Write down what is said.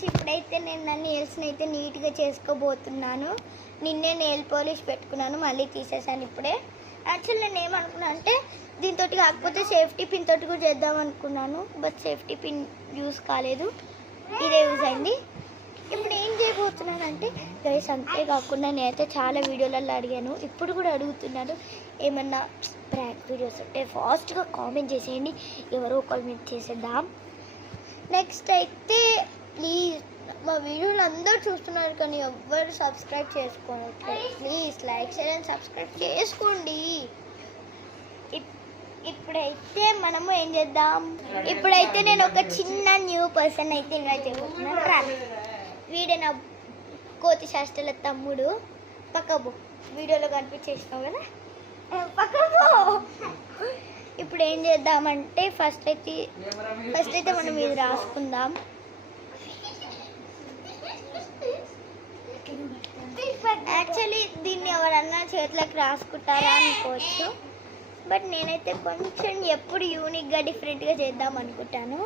Friends, ఇప్పుడైతే నేను నా నెయిల్స్ని అయితే నీట్గా చేసుకోబోతున్నాను. నిన్నే నెయిల్ పాలిష్ పెట్టుకున్నాను, మళ్ళీ తీసేసాను ఇప్పుడే. యాక్చువల్లీ నేను ఏమనుకున్నాను అంటే దీంతో కాకపోతే సేఫ్టీ పిన్ తోటి కూడా చేద్దాం అనుకున్నాను. బట్ సేఫ్టీ పిన్ యూస్ కాలేదు, ఇదే యూజ్ అయింది. ఇప్పుడు ఏం చేయబోతున్నానంటే గైస్, అంతేకాకుండా నేనైతే చాలా వీడియోలలో అడిగాను, ఇప్పుడు కూడా అడుగుతున్నాను, ఏమన్నా ప్రాంక్ వీడియోస్ ఉంటే ఫాస్ట్గా కామెంట్ చేసేయండి, ఎవరో ఒకరి మీద చేసేద్దాం. నెక్స్ట్ అయితే ప్లీజ్, మా వీడియోలు అందరూ చూస్తున్నారు కానీ ఎవ్వరు సబ్స్క్రైబ్ చేసుకోవట్లేదు. Please like share and subscribe చేసుకోండి. ఇప్పుడైతే మనము ఏం చేద్దాం, ఇప్పుడైతే నేను ఒక చిన్న న్యూ పర్సన్ అయితే ఇన్వైట్ చేయబోతున్నాను. వీడే నా కోతి శాస్త్రాల తమ్ముడు. పక్కబో, వీడియోలో కనిపించేసినావు కదా, పక్కబో. ఇప్పుడు ఏం చేద్దామంటే ఫస్ట్ అయితే మనం ఇది రాసుకుందాం. యాక్చువల్లీ దీన్ని ఎవరన్నా చేతులకు రాసుకుంటారా అనుకోవచ్చు, బట్ నేనైతే కొంచెం ఎప్పుడు యూనిక్గా డిఫరెంట్గా చేద్దాం అనుకుంటాను.